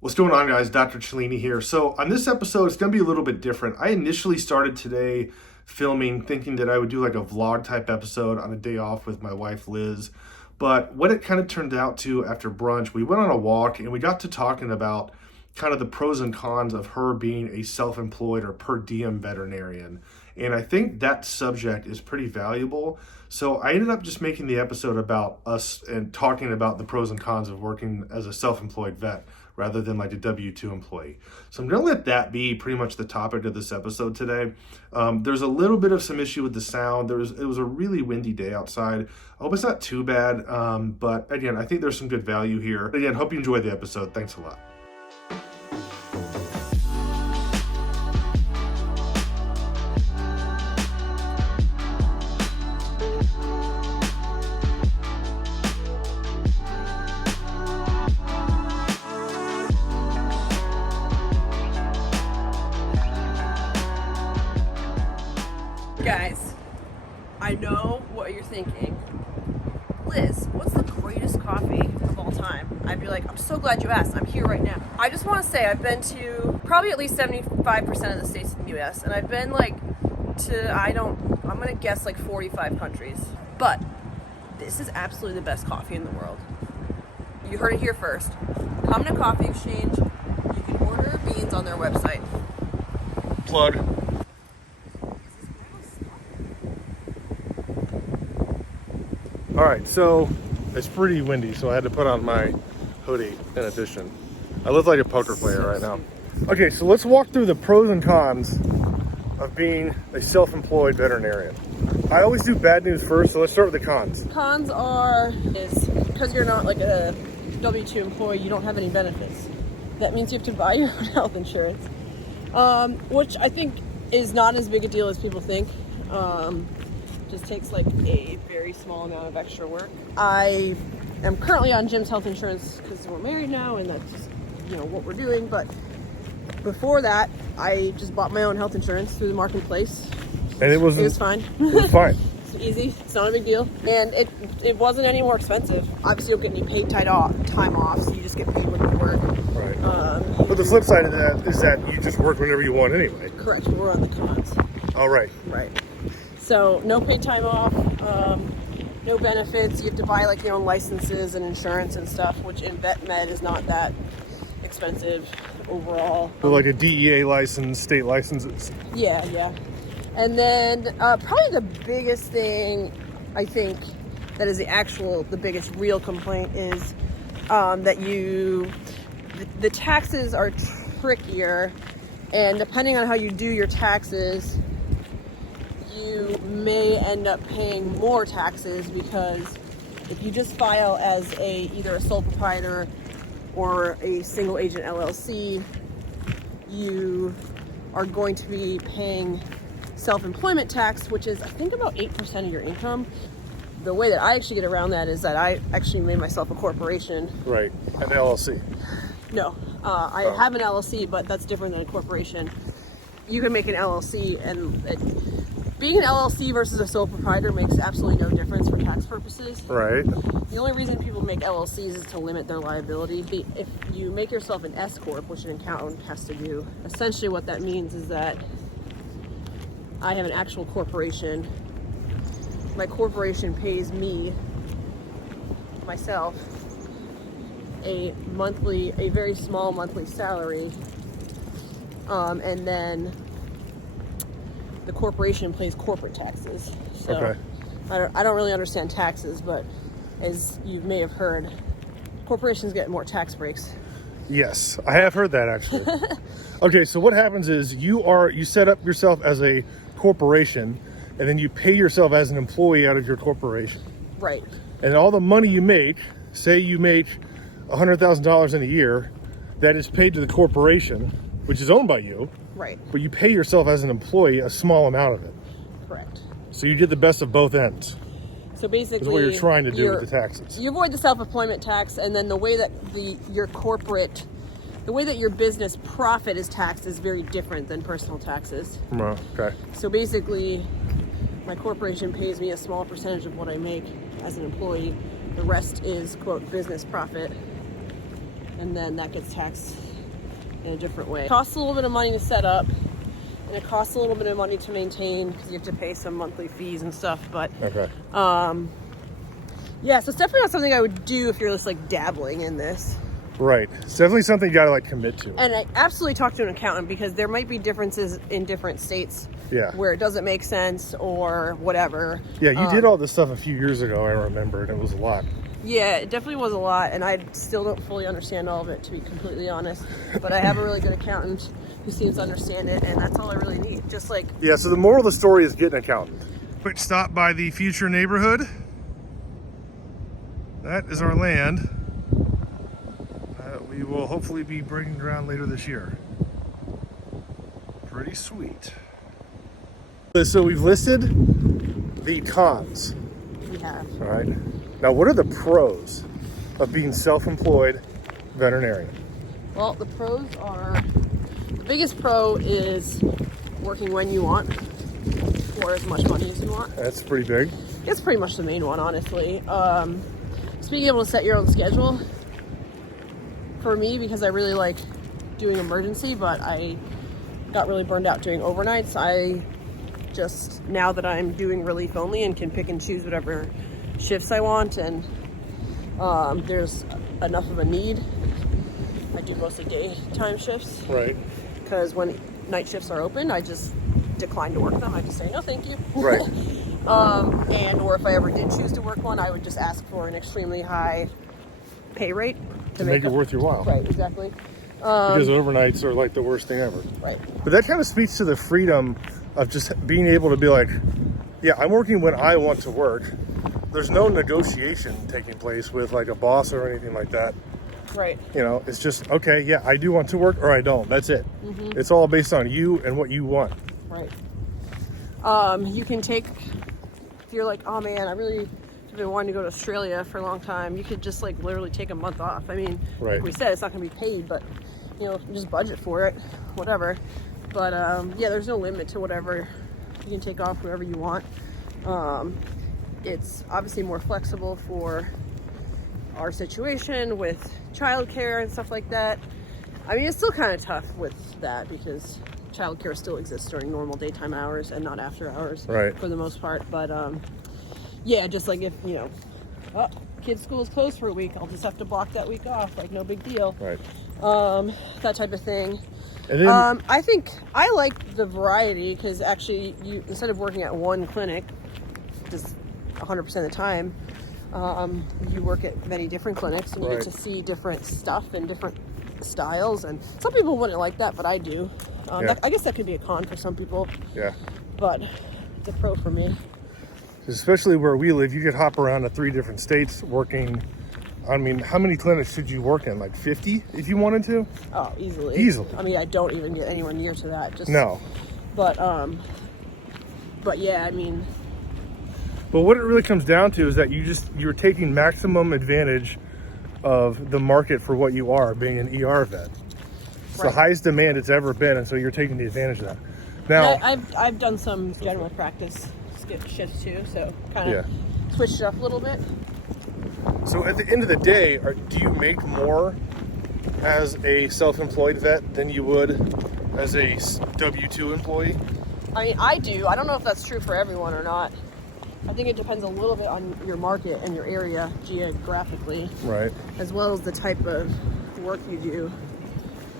What's going on, guys? Dr. Cellini here. So on this episode, it's going to be a little bit different. I initially started today filming thinking that I would do like a vlog type episode on a day off with my wife, Liz. But what it kind of turned out to after brunch, we went on a walk and we got to talking about kind of the pros and cons of her being a self-employed or per diem veterinarian. And I think that subject is pretty valuable. So I ended up just making the episode about us and talking about the pros and cons of working as a self-employed vet rather than like a W-2 employee. So I'm going to let that be pretty much the topic of this episode today. There's a little bit of some issue with the sound. It was a really windy day outside. I hope it's not too bad. But again, I think there's some good value here. Again, hope you enjoyed the episode. Thanks a lot. Guys, I know what you're thinking. Liz, what's the greatest coffee of all time? I'd be like, I'm so glad you asked. I'm here right now. I just want to say I've been to probably at least 75% of the states in the US, and I've been I'm going to guess like 45 countries. But this is absolutely the best coffee in the world. You heard it here first. Come to Coffee Exchange. You can order beans on their website. Plug. All right, so it's pretty windy, so I had to put on my hoodie in addition. I look like a poker player right now. Okay, so let's walk through the pros and cons of being a self-employed veterinarian. I always do bad news first, so let's start with the cons. Cons is because you're not like a W-2 employee, you don't have any benefits. That means you have to buy your own health insurance, which I think is not as big a deal as people think. Just takes like a very small amount of extra work. I am currently on Jim's health insurance because we're married now and that's just, what we're doing. But before that, I just bought my own health insurance through the marketplace. And it was fine. It was fine. It's easy. It's not a big deal. And it wasn't any more expensive. Obviously, you don't get any paid time off, so you just get paid when you work. Right. But the flip side of that is that you just work whenever you want anyway. Correct. We're on the cons. All right. Right. So no paid time off, no benefits. You have to buy like your own licenses and insurance and stuff, which in vet med is not that expensive overall. So like a DEA license, state licenses. Yeah. And then probably the biggest thing I think that is the biggest real complaint is that the taxes are trickier, and depending on how you do your taxes, you may end up paying more taxes, because if you just file as either a sole proprietor or a single agent LLC, you are going to be paying self-employment tax, which is I think about 8% of your income. The way that I actually get around that is that I actually made myself a corporation. Right, an LLC. No, I have an LLC, but that's different than a corporation. You can make an LLC, and being an LLC versus a sole proprietor makes absolutely no difference for tax purposes. Right. The only reason people make LLCs is to limit their liability. If you make yourself an S corp, which an accountant has to do, essentially what that means is that I have an actual corporation. My corporation pays me, myself, a very small monthly salary, and then the corporation pays corporate taxes. So okay. I don't really understand taxes, but as you may have heard, corporations get more tax breaks. Yes, I have heard that actually. Okay, so what happens is you set up yourself as a corporation, and then you pay yourself as an employee out of your corporation. Right. And all the money you make, say you make $100,000 in a year, that is paid to the corporation, which is owned by you. Right. But you pay yourself as an employee a small amount of it. Correct. So you get the best of both ends. So basically, that's what you're trying to do with the taxes. You avoid the self-employment tax, and then the way that the way that your business profit is taxed is very different than personal taxes. Oh, okay. So basically, my corporation pays me a small percentage of what I make as an employee. The rest is, quote, business profit. and then that gets taxed in a different way. It costs a little bit of money to set up, and it costs a little bit of money to maintain because you have to pay some monthly fees and stuff. But Okay. yeah, so it's definitely not something I would do if you're just like dabbling in this. Right. It's definitely something you gotta like commit to. And I absolutely talk to an accountant because there might be differences in different states Yeah. where it doesn't make sense or whatever. Yeah, you did all this stuff a few years ago, I remember, and it was a lot. Yeah, it definitely was a lot, and I still don't fully understand all of it, to be completely honest. But I have a really good accountant who seems to understand it, and that's all I really need. Just like... Yeah, so the moral of the story is get an accountant. Quick stop by the future neighborhood. That is our land. We will hopefully be breaking ground later this year. Pretty sweet. So we've listed the cons. We have. All right. Now, what are the pros of being self-employed veterinarian? Well, the pros are... The biggest pro is working when you want for as much money as you want. That's pretty big. It's pretty much the main one, honestly. Just being able to set your own schedule. For me, because I really like doing emergency, but I got really burned out doing overnights. I just, now that I'm doing relief only and can pick and choose whatever shifts I want, and there's enough of a need, I do mostly daytime shifts. Right. Because when night shifts are open, I just decline to work them. I just say, no, thank you. Right. And or if I ever did choose to work one, I would just ask for an extremely high pay rate To make it worth your while. Right, exactly. Because overnights are like the worst thing ever. Right. But that kind of speaks to the freedom of just being able to be like, yeah, I'm working when I want to work. There's no negotiation taking place with like a boss or anything like that. Right. You know, it's just, okay, yeah, I do want to work or I don't. That's it. Mm-hmm. It's all based on you and what you want. Right. You can take, if you're like, oh man, I really have been wanting to go to Australia for a long time, you could just like literally take a month off. I mean, Right. like we said, it's not going to be paid, but you know, just budget for it, whatever. But yeah, there's no limit to whatever you can take off wherever you want. It's obviously more flexible for our situation with childcare and stuff like that. I mean, it's still kind of tough with that because childcare still exists during normal daytime hours and not after hours, Right. for the most part. But yeah, just like if, you know, oh, kids' school is closed for a week, I'll just have to block that week off, like no big deal. Right. That type of thing. And then, I think I like the variety because actually, you instead of working at one clinic, just 100% of the time, you work at many different clinics and you Right. get to see different stuff and different styles. And some people wouldn't like that, but I do. Yeah. I guess that could be a con for some people, yeah. but it's a pro for me. Especially where we live, you could hop around to 3 different states working. I mean, how many clinics should you work in? Like 50 if you wanted to? Oh, easily. Easily. I mean, I don't even get anywhere near to that. Just No. But yeah, I mean, But what it really comes down to is that you're taking maximum advantage of the market for what you are, being an ER vet. It's the Right. highest demand it's ever been, and so you're taking the advantage of that. Now, I've done some general practice shifts too, so kind of Yeah. switched it up a little bit. so at the end of the day, do you make more as a self-employed vet than you would as a W-2 employee? I mean, I do. I don't know if that's true for everyone or not. I think it depends a little bit on your market and your area geographically, Right. as well as the type of work you do.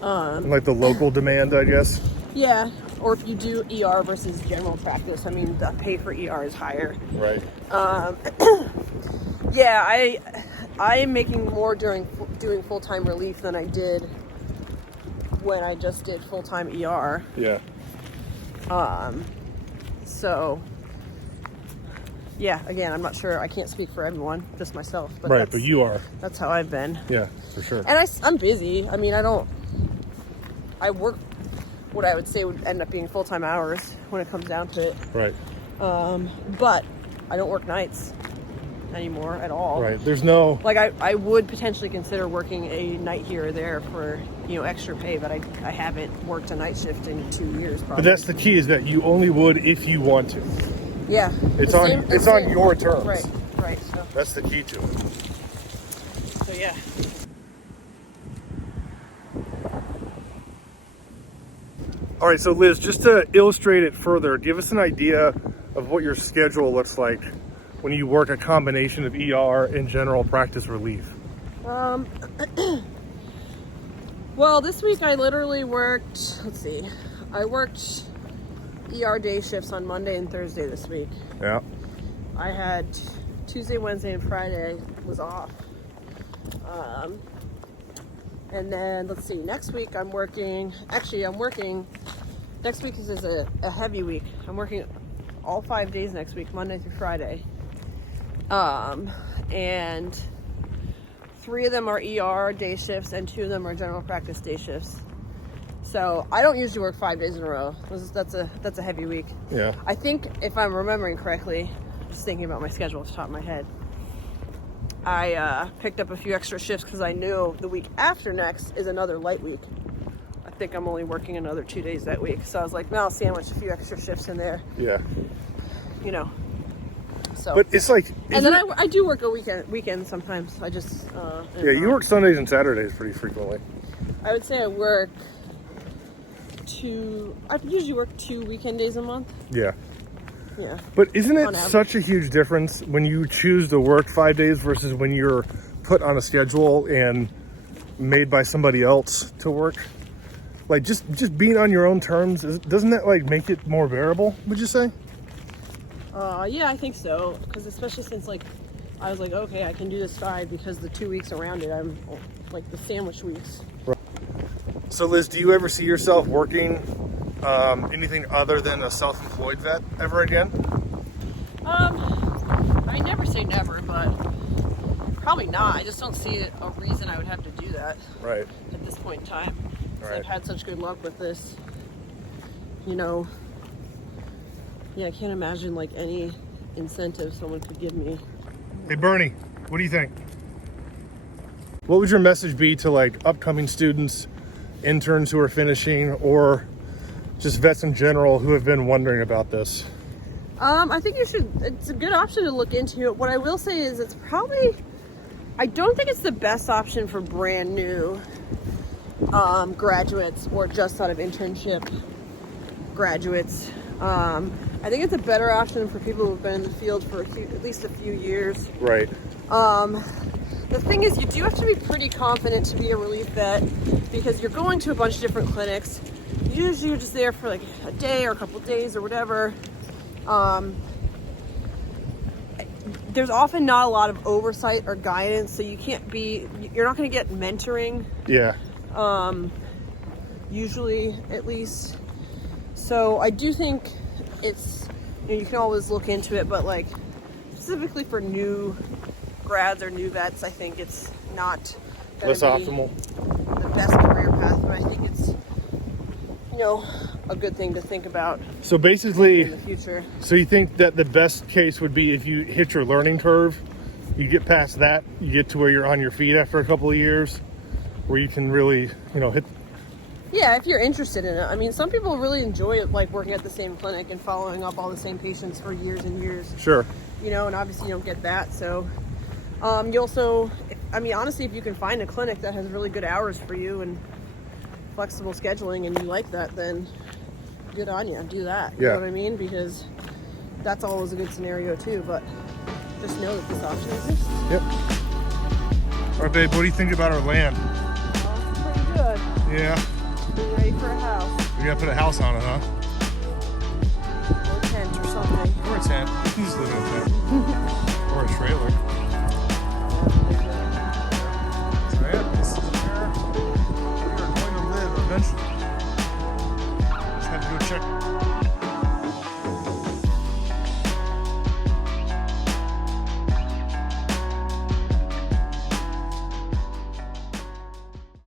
Like the local demand, I guess. Yeah, or if you do ER versus general practice, I mean, the pay for ER is higher. Right. Yeah, I am making more doing full-time relief than I did when I just did full-time ER. Yeah. So, yeah, again, I'm not sure. I can't speak for everyone, just myself. But Right, but you are. That's how I've been. Yeah, for sure. And I'm busy. I mean, I work what I would say would end up being full-time hours when it comes down to it. Right. But I don't work nights anymore at all. Right. There's no... Like, I would potentially consider working a night here or there for, you know, extra pay, but I haven't worked a night shift in 2 years probably. But that's the key, is that you only would if you want to. Yeah. It's on your terms. Right. So That's the key to it. yeah. All right, so Liz, just to illustrate it further, give us an idea of what your schedule looks like when you work a combination of ER and general practice relief. Well, this week I literally worked, I worked ER day shifts on Monday and Thursday this week. Yeah. I had Tuesday, Wednesday, and Friday was off. And then, next week I'm working, next week is a heavy week. I'm working all 5 days next week, Monday through Friday. And 3 of them are ER day shifts and 2 of them are general practice day shifts. So I don't usually work 5 days in a row. That's a heavy week. Yeah. I think if I'm remembering correctly, just thinking about my schedule off the top of my head, I picked up a few extra shifts because I knew the week after next is another light week. I think I'm only working another 2 days that week. So I was like, no, I'll sandwich a few extra shifts in there. Yeah. You know. So. But it's like... And then I do work a weekend sometimes. I just... yeah, you work Sundays and Saturdays pretty frequently. I would say I work I usually work 2 weekend days a month. Yeah. Yeah. But isn't it such a huge difference when you choose to work 5 days versus when you're put on a schedule and made by somebody else to work? Like just being on your own terms, doesn't that like make it more bearable, would you say? Yeah, I think so. Because especially since like I was like, okay, I can do this 5 because the 2 weeks around it, I'm like the sandwich weeks. Right. So Liz, do you ever see yourself working anything other than a self-employed vet ever again? I never say never, but probably not. I just don't see a reason I would have to do that. Right. At this point in time. Right. I've had such good luck with this. You know, yeah, I can't imagine like any incentive someone could give me. Hey Bernie, what do you think? What would your message be to like upcoming students, interns who are finishing, or just vets in general who have been wondering about this? I think it's a good option to look into. What I will say is I don't think it's the best option for brand new graduates or just out of internship graduates. I think it's a better option for people who've been in the field for at least a few years. Right. The thing is, you do have to be pretty confident to be a relief vet because you're going to a bunch of different clinics. Usually you're just there for like a day or a couple days or whatever. There's often not a lot of oversight or guidance, so you're not going to get mentoring. Yeah. Usually, at least. So I do think you can always look into it, but like specifically for new grads or new vets, I think it's not less optimal. The best career path, but I think it's a good thing to think about. So basically, in the future. So you think that the best case would be if you hit your learning curve, you get past that, you get to where you're on your feet after a couple of years, where you can really, hit. Yeah, if you're interested in it. I mean, some people really enjoy it, like working at the same clinic and following up all the same patients for years and years. Sure. And obviously you don't get that. So, you also, honestly, if you can find a clinic that has really good hours for you and flexible scheduling and you like that, then good on you. Do that. You know what I mean? Because that's always a good scenario too. But just know that this option exists. Yep. All right, babe, what do you think about our land? It's pretty good. Yeah. We're ready for a house. We gotta put a house on it, huh? Or a tent or something. Or a tent.